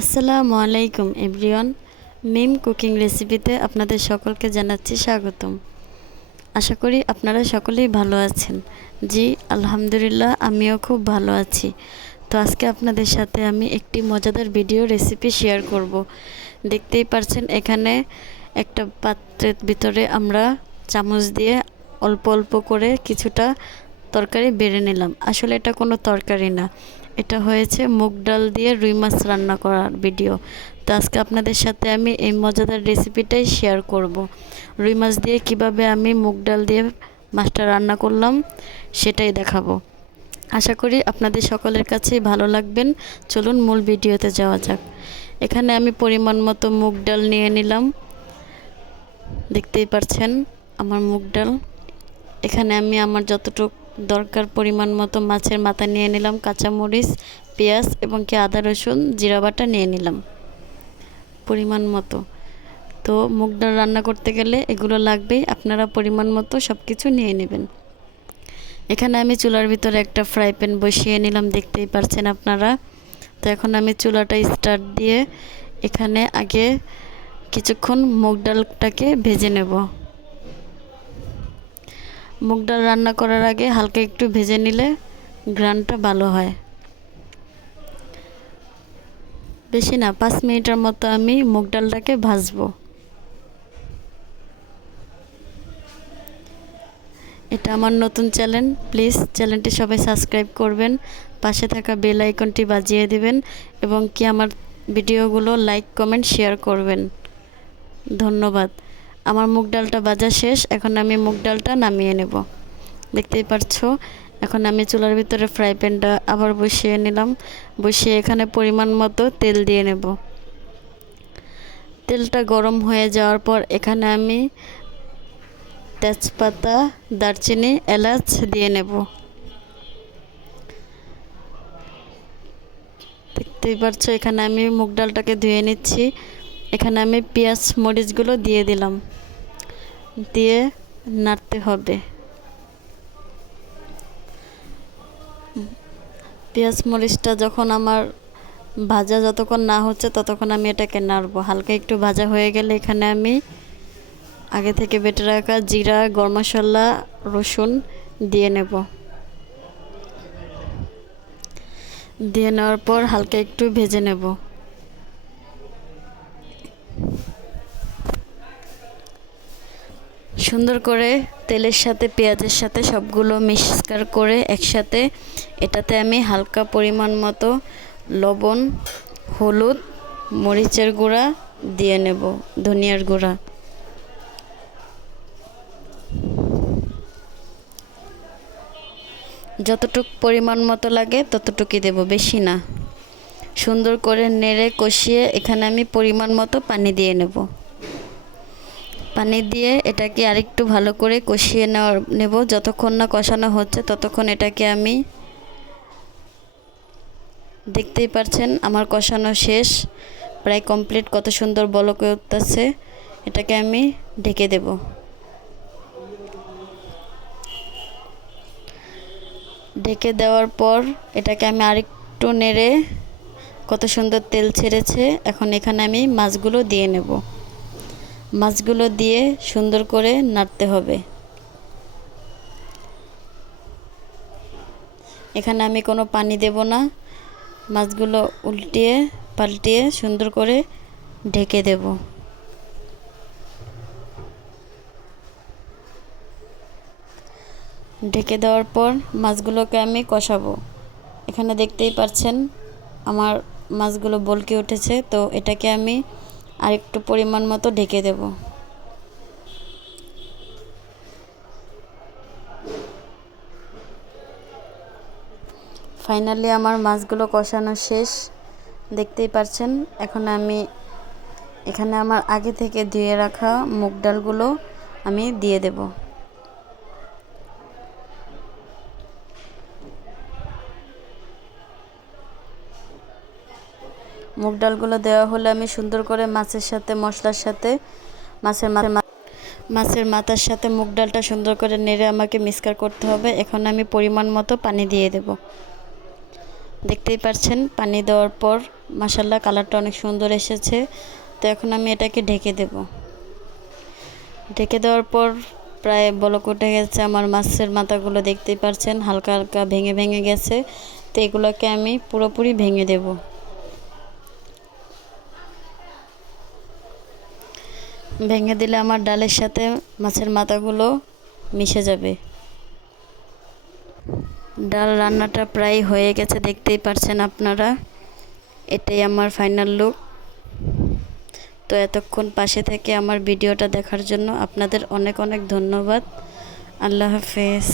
আসসালামু আলাইকুম এভরিওয়ান। মিম কুকিং রেসিপিতে আপনাদের সকলকে জানাচ্ছি স্বাগতম। আশা করি আপনারা সকলেই ভালো আছেন। জি, আলহামদুলিল্লাহ, আমিও খুব ভালো আছি। তো আজকে আপনাদের সাথে আমি একটি মজাদার ভিডিও রেসিপি শেয়ার করব। দেখতেই পারছেন, এখানে একটা পাত্রের ভিতরে আমরা চামচ দিয়ে অল্প অল্প করে কিছুটা তরকারি বেড়ে নিলাম। আসলে এটা কোনো তরকারি না। এটা হয়েছে মুগ ডাল দিয়ে রুই মাছ রান্না করার ভিডিও। তো আজকে আপনাদের সাথে আমি এই মজাদার রেসিপিটাই শেয়ার করব। রুই মাছ দিয়ে কীভাবে আমি মুগ ডাল দিয়ে মাছটা রান্না করলাম সেটাই দেখাবো। আশা করি আপনাদের সকলের কাছেই ভালো লাগবেন। চলুন মূল ভিডিওতে যাওয়া যাক। এখানে আমি পরিমাণ মতো মুগ ডাল নিয়ে নিলাম। দেখতেই পারছেন আমার মুগ ডাল। এখানে আমি আমার যতটুকু দরকার পরিমাণ মতো মাছের মাথা নিয়ে নিলাম, কাঁচামরিচ, পেঁয়াজ এবং কি আদা, রসুন, জিরা বাটা নিয়ে নিলাম পরিমাণ মতো। তো মুগ ডাল রান্না করতে গেলে এগুলো লাগবেই, আপনারা পরিমাণ মতো সব কিছু নিয়ে নেবেন। এখানে আমি চুলার ভিতরে একটা ফ্রাই প্যান বসিয়ে নিলাম, দেখতেই পারছেন আপনারা। তো এখন আমি চুলাটা স্টার্ট দিয়ে এখানে আগে কিছুক্ষণ মুগ ডালটাকে ভেজে নেব। মুগ ডাল রান্না করার আগে হালকা একটু ভেজে নিলে গ্রানটা ভালো হয়। বেশি না, পাঁচ মিনিটের মতো আমি মুগ ডালটাকে ভাজবো। এটা আমার নতুন চ্যানেল, প্লিজ চ্যানেলটি সবাই সাবস্ক্রাইব করবেন, পাশে থাকা বেল আইকনটি বাজিয়ে দিবেন এবং কি আমার ভিডিওগুলো লাইক, কমেন্ট, শেয়ার করবেন। ধন্যবাদ। আমার মুগ ডালটা ভাজা শেষ, এখন আমি মুগ ডালটা নামিয়ে নেব। দেখতেই পারছ, এখন আমি চুলার ভিতরে ফ্রাই প্যানটা আবার বসিয়ে নিলাম। বসিয়ে এখানে পরিমাণ মতো তেল দিয়ে নেব। তেলটা গরম হয়ে যাওয়ার পর এখানে আমি তেজপাতা, দারচিনি, এলাচ দিয়ে নেব। দেখতেই পারছ, এখানে আমি মুগ ডালটাকে ধুয়ে নিচ্ছি। এখানে আমি পেঁয়াজ, মরিচগুলো দিয়ে দিলাম। দিয়ে নাড়তে হবে। পেঁয়াজ, মরিচটা যখন আমার ভাজা যতক্ষণ না হচ্ছে ততক্ষণ আমি এটাকে নাড়বো। হালকা একটু ভাজা হয়ে গেলে এখানে আমি আগে থেকে বেটে রাখা জিরা, গরম মশলা, রসুন দিয়ে নেব। দিয়ে নেওয়ার পর হালকা একটু ভেজে নেব। সুন্দর করে তেলের সাথে, পেঁয়াজের সাথে সবগুলো মিক্সকার করে একসাথে এটাতে আমি হালকা পরিমাণ মতো লবণ, হলুদ, মরিচের গুঁড়া দিয়ে নেব, ধনিয়ার গুঁড়া। যতটুক পরিমাণ মতো লাগে ততটুকুই দেব, বেশি না। সুন্দর করে নেড়ে কষিয়ে এখানে আমি পরিমাণ মতো পানি দিয়ে নেব। পানি দিয়ে এটাকে আরেকটু ভালো করে কষিয়ে নেওয়ার, নেব। যতক্ষণ না কষানো হচ্ছে, ততক্ষণ এটাকে আমি দেখতেই পারছেন, আমার কষানো শেষ। প্রায় কমপ্লিট কত সুন্দর বলকে উঠতেছে। এটাকে আমি ঢেকে দেব। ঢেকে দেওয়ার পর এটাকে আমি আরেকটু নেড়ে, কত সুন্দর তেল ছেড়েছে। এখন এখানে আমি মাছগুলো দিয়ে নেব। মাছগুলো দিয়ে সুন্দর করে নাড়তে হবে। এখানে আমি কোনো পানি দেব না। মাছগুলো উল্টিয়ে পাল্টিয়ে সুন্দর করে ঢেকে দেব। ঢেকে দেওয়ার পর মাছগুলোকে আমি কষাবো। এখানে দেখতেই পাচ্ছেন, আমার মাছগুলো বলকে উঠেছে, তো এটাকে আমি আরেকটু পরিমাণ মতো ঢেকে দেব। ফাইনালি আমার মাছগুলো কষানো শেষ। দেখতেই পারছেন, এখন আমি এখানে আমার আগে থেকে ধুয়ে রাখা মুগ ডালগুলো আমি দিয়ে দেব। মুগ ডালগুলো দেওয়া হলে আমি সুন্দর করে মাছের সাথে, মশলার সাথে, মাছের মাছের মাথার সাথে মুগ ডালটা সুন্দর করে নেড়ে আমাকে মিক্সকার করতে হবে। এখন আমি পরিমাণ মতো পানি দিয়ে দেব। দেখতেই পাচ্ছেন পানি দেওয়ার পর মাসাল্লাহ কালারটা অনেক সুন্দর এসেছে। তো এখন আমি এটাকে ঢেকে দেব। ঢেকে দেওয়ার পর প্রায় বলক উঠে গেছে আমার মাছের মাথাগুলো। দেখতেই পারছেন, হালকা হালকা ভেঙে ভেঙে গেছে। তো এগুলোকে আমি পুরোপুরি ভেঙে দেব। ভেঙে দিলে আমার ডালের সাথে মাছের মাথাগুলো মিশে যাবে। ডাল রান্নাটা প্রায় হয়ে গেছে, দেখতেই পারছেন আপনারা। এটাই আমার ফাইনাল লুক তো এতক্ষণ পাশে থেকে আমার ভিডিওটা দেখার জন্য আপনাদের অনেক অনেক ধন্যবাদ। আল্লাহ হাফেজ।